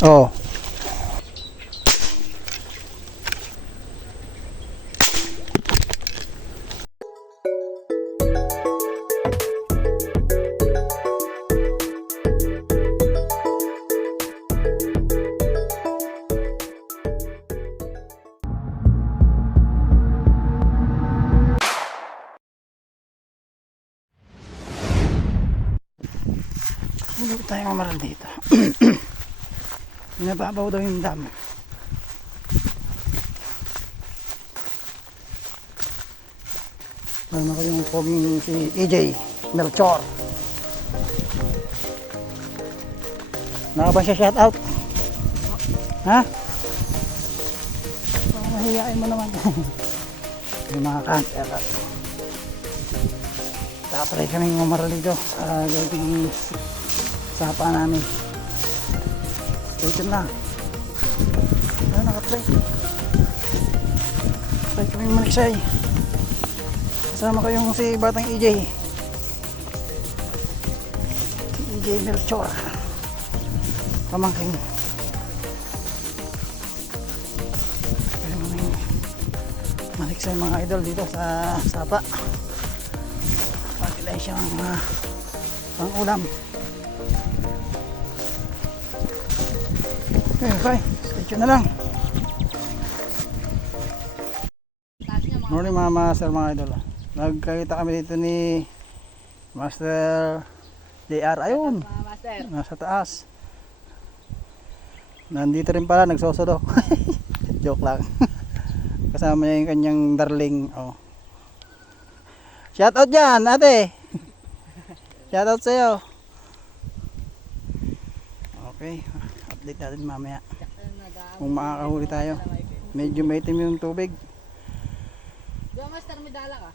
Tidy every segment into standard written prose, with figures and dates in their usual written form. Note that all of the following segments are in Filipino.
Oh. Hindi tayo mamaral dito. Nababaw daw yung dam. Ano ko yung poging si EJ Melchor. Nakaba siya shout out. Ha? Mahihain mo naman. Yung mga kanter. Tapos kami mamaral dito sa gawing sapa namin. Ito na. Ano naka-play? Try kami maniksay. Kasama ko yung si Batang EJ. Si EJ Melchor. Pamangking. Kaya mo na maniksay mga idol dito sa sapa. Pati lang siyang pang ulam. Okay, stay tuned na lang. Morning mga master, mga idol. Nagkakita kami dito ni Master JR. Ayun, nasa taas. Nandito rin pala, nagsosodo. Joke lang. Kasama niya yung kanyang darling. Oh. Shout out dyan, ate. Shout out sa'yo. Okay, update natin mamaya kung makakahuli tayo. Medyo maitim yung tubig. Diba master, may dala ka?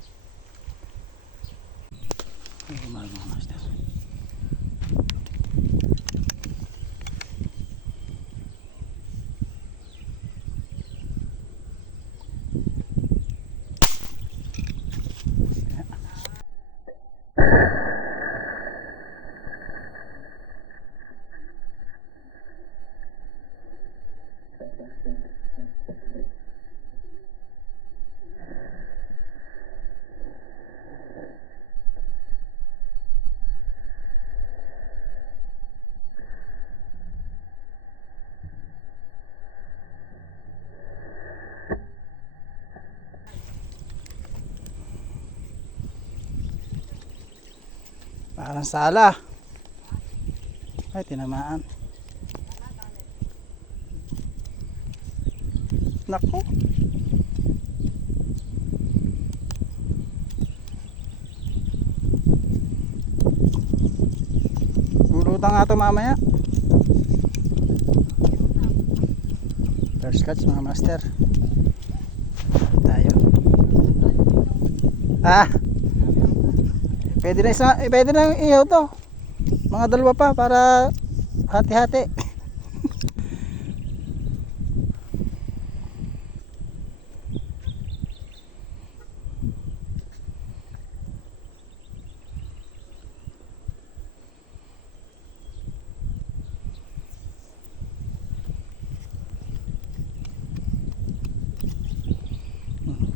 Ay, mahal mga master. Parang sala. Ay, tinamaan. Nako. Pulutan nga ito mamaya. First catch mga master. Tayo. Ah. Pwede na isa, pwede na ihaw to. Mga dalawa pa para hati-hati.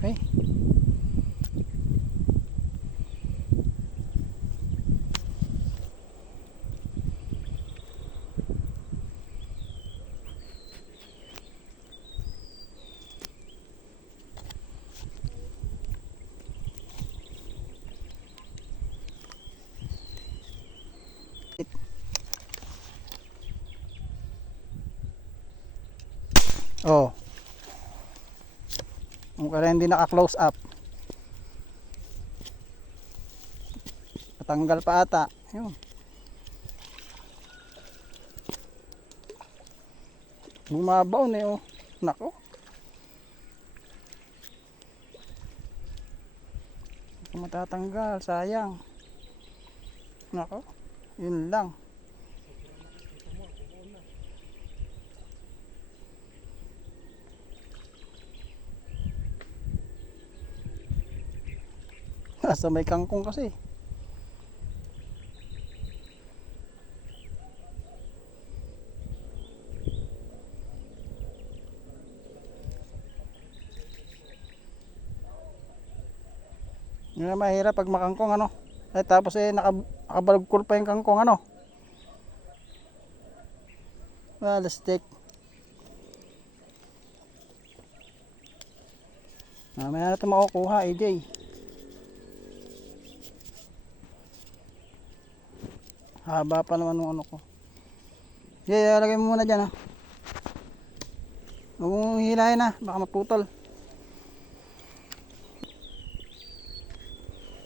Okay. Oh. Mukha rin hindi naka-close up. Patanggal pa ata. Ayun. Bumabaw na yun. Nako. Matatanggal. Sayang. Nako. Yun lang. Nasa may kangkong kasi. Yun ang mahirap pag makangkong ano. Ay tapos nakabalagkol pa yung kangkong ano. Stick. Mamaya na ito makukuha, AJ. Haba pa naman ng ano ko. Yeah, lagay mo muna dyan ha. Huwag mong hilahin na, baka maputol.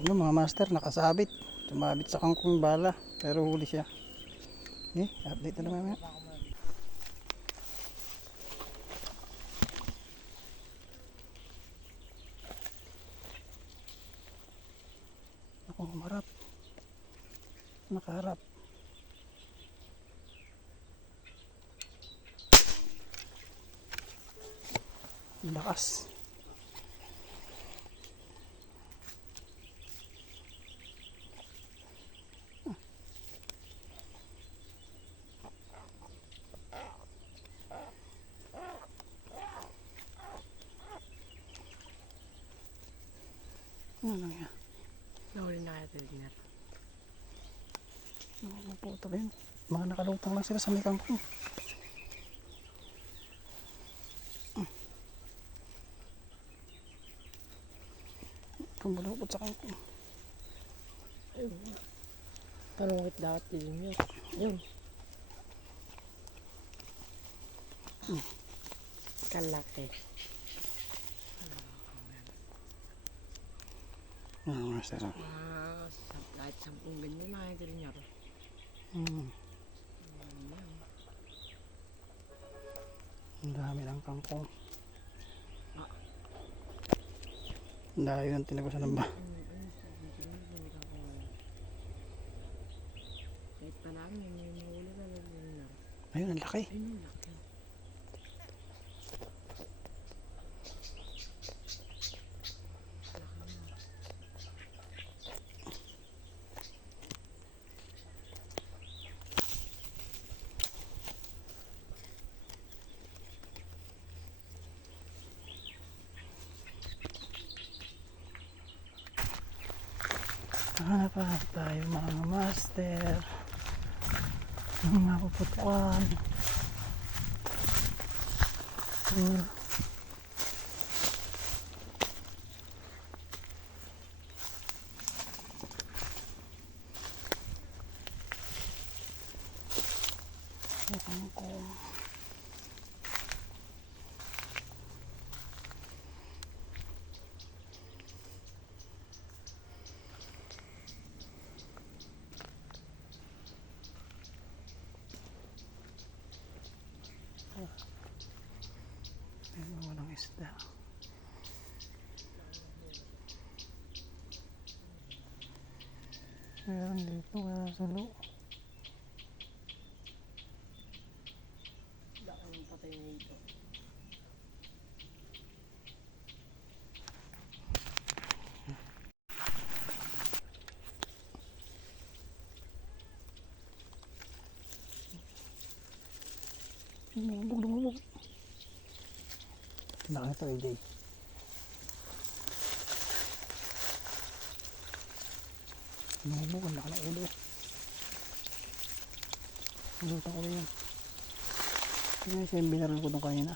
Ano mga master, nakasabit. Tumabit sa kangkong bala, pero huli siya. Okay, update na naman. Ako, humarap. Nakaharap. Lakas. Ano yan? Nahuli na kaya ito din. Puto rin. Mga nakalutang lang sila sa may kangkong. Kumalupot sa kangkong. Talungit dapat din yun. Yun. Kalaki. Master. Kahit 10 ganyan na kaya rin niya. Ang dami ng kangkong. Ang dami ng tinagusan ng ba. Kahit pa namin, may mahuli ka lang yun. Ayun, ang laki. Ayun yung laki. Hanap tayo mga master. Mga puputuan. Kangkong. Walang isda. Meron dito kaya sulo. Ang patay na ito. Lumubog. Laki ito, AJ. Lumubog, ang laki ng ulo.Ulutan ko rin yan. Ito yung binaril ko doon kanina.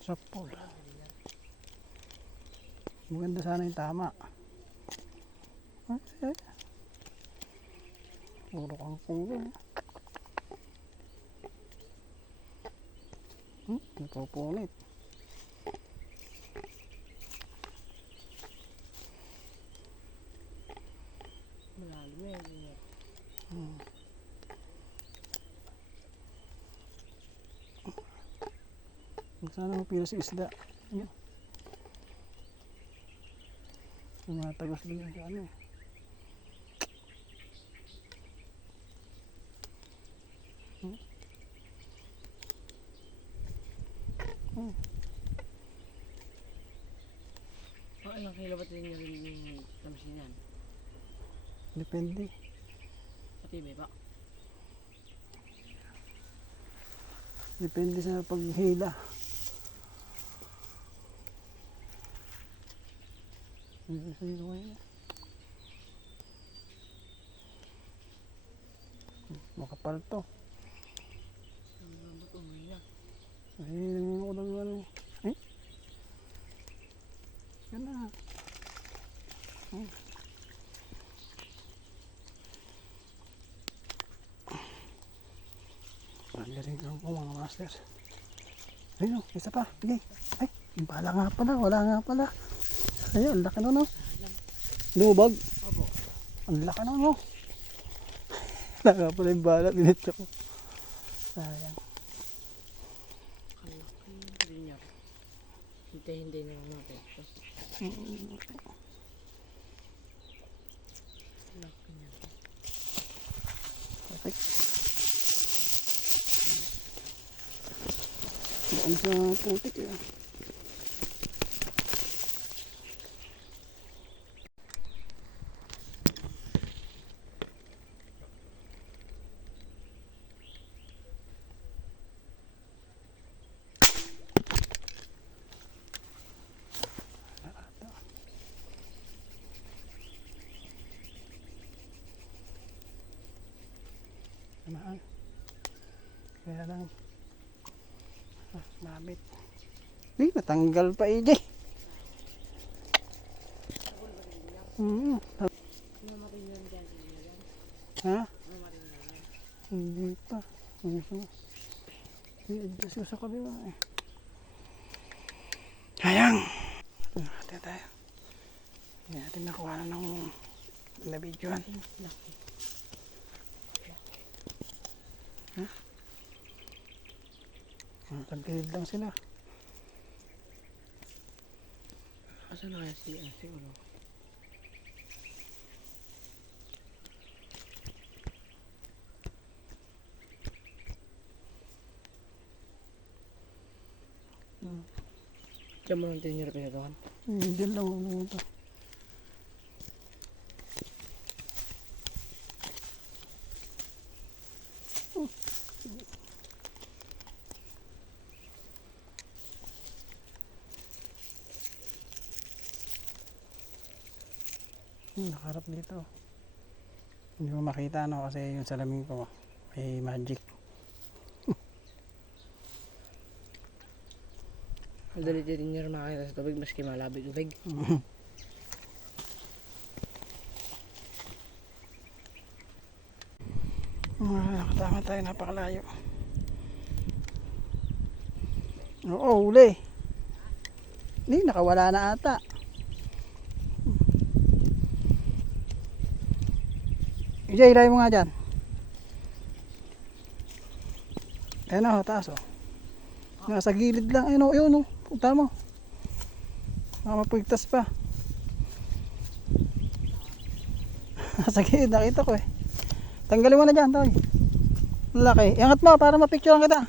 Sa pool. Maganda sana yung tama. Ay. Puro kangkong yun. Napupunit. Malalim na yun. Sana mapila sa isda. Ayan. Tumatagos din sa ano. Oh, ilang kilo ba din yung tamsin yan? Depende. Matibay ba? Depende sa paghila. Makapal to. Ang lambot umay na. Ay, nangyayang ko ng ano. Ay. Yan na. Magaling lang po mga master. Ayun, isa pa. Sige. Ay, bala nga pala. Wala nga pala. Ayun, ang laki na no. Lumubog. Opo. Ang laki na no. Wala nga pala yung bala. Binitya ko. Sayang. Kalaki rin niya. Hintay-hintay na lang natin. Tapos, laki niya. Okay. Doon sa putik eh. Mahal. Kaya lang. Mabit. Natanggal pa EJ. Namatay na rin dyan. Ha? Namatay na rin. Hindi pa. I-adjust ko sa kabila eh. Sayang. Hati tayo. Hindi natin nakuha na ng nabidyoan. Laki. Tagilid lang sila. Asan na kaya si siguro? Diyan mo lang tinira pinagawan. Diyan lang ano ito. Nakaharap dito. Hindi mo makita no kasi yung salamin ko may magic. Madali din niya makakita sa tubig maski malabig tubig. Nakatama tayo, napakalayo. Oo, uli. Hindi, nakawala na ata. Ijay, ilay mo nga dyan. Ayan o, taas o. Nasa gilid lang, ayun o, ayun o. Punta mo. Baka mapugtas pa. Nasa gilid, nakita ko eh. Tanggalin mo na dyan, Toy. Laki. Iangat mo para mapicturean kita.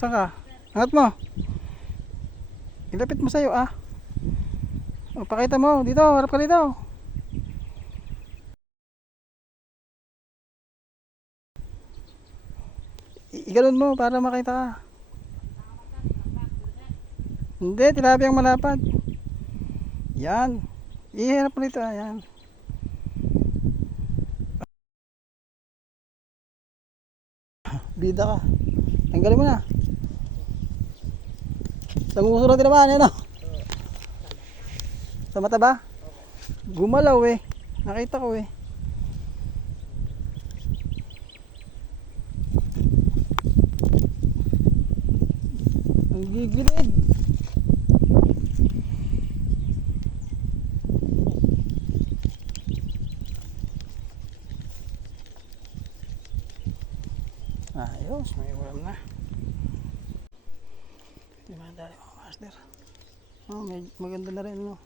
Saka, angat mo. Ilapit mo sa'yo ah. O, pakita mo. Dito, harap ka dito. Iganon mo para makita ka. Hindi, tilapiyang malapad. Yan. Iharap mo dito. Yan. Bida ka. Tanggalin mo na. Nangusunod din naman. Yan o. Sa mata ba? Gumalaw eh. Nakita ko eh. Ang gigilid. Ayos, may ulam na. Di ba dali mga master? Oh, maganda na rin no.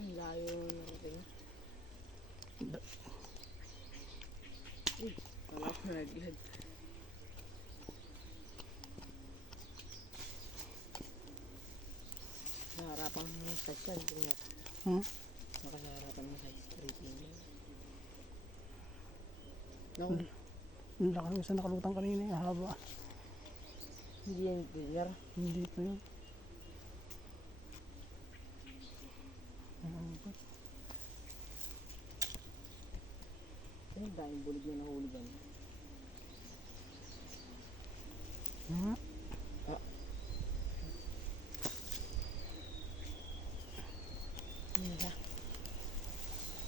Ang layo narating. Wala ko naglag. Sa harapan ng size yan. Tingnan. Hmm? Baka sa harapan ng size. 3 No, Ang laki ko sa nakalutang kanina yung haba. hindi yan clear. Hindi pa yun. Ay, daming bulig na nahuli dyan. Hmm? Uwi na siya.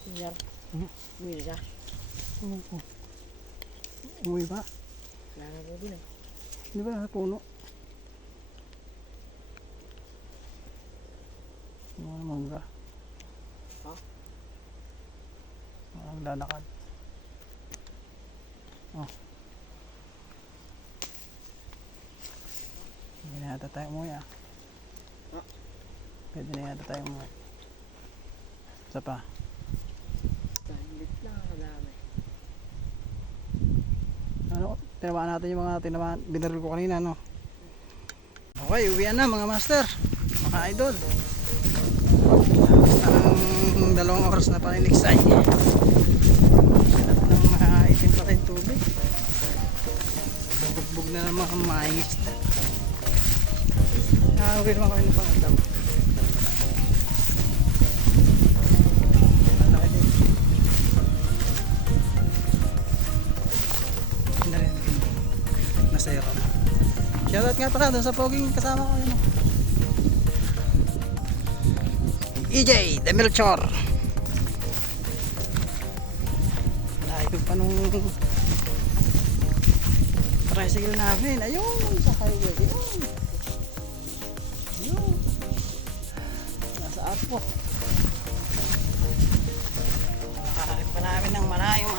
Clear. Hmm? Uwi na siya. Oo. Uwi ba? Wala na po din eh. Di ba puno? Mga mangga. Ha? Ang lalakad. Oh. Pwede na yata tayo umuwi ah. Ah. Pwede na yata tayo umuwi. Isa pa. Kahit lang kadami. Ano, tinamaan natin yung mga binaril ko kanina, no? Okay, uwian na mga master, mga idol. Ang 2 oras na pa rin next time. At ng itim pa tayong tubig. Bugbog na naman ang maingis na. Uwi naman kami ng pangatlaw. Malaki din. Nasira na. Shoutout nga pala doon sa poging kasama ko yun. EJ The Melchor. Layo pa nung tricycle namin. Ayun sa highway. Ayun. Nasa Arpo. Nakakarip pa namin ng malayo.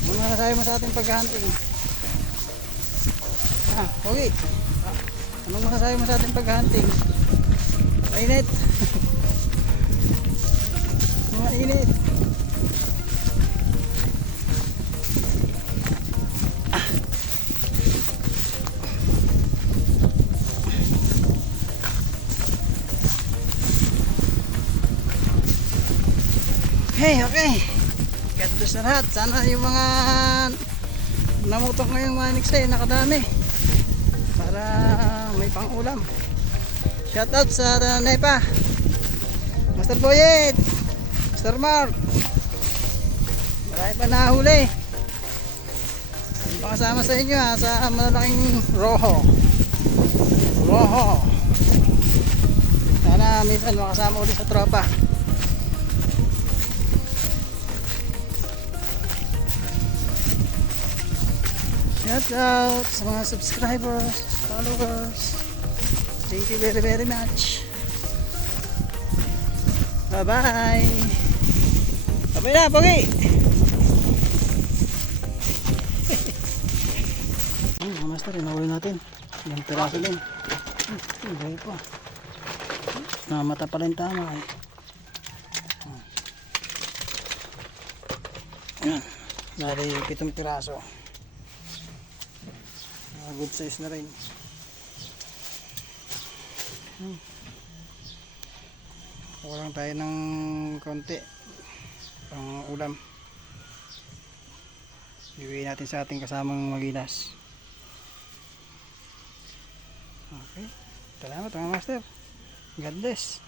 Ano masasabi mo sa ating pag-hunting? Okay. Anong masasabi mo sa ating pag-hunting? Mainit. Mainit. Okay. God bless na lahat. Sana yung mga namutok ngayong maniksay nakadami para may pang ulam. Shoutout sa Nepa, Master Boyet, Master Mark. Marami pa nahuli. Hindi pa kasama sa inyo sa malalaking roho. Sana minsan makasama ulit sa tropa. Shout out sa mga subscribers, followers. Thank you very much. Bye bye. Bye na, Pogi. Mga master, inahuli natin. Yung piraso din. Buhay pa. Mata pala yung tama eh. Yan. Bali 7 piraso. Good size na rin. Kulang tayo ng konti pang ulam. Iuwi natin sa ating kasamang maginas. Okay. Salamat mga master. God bless.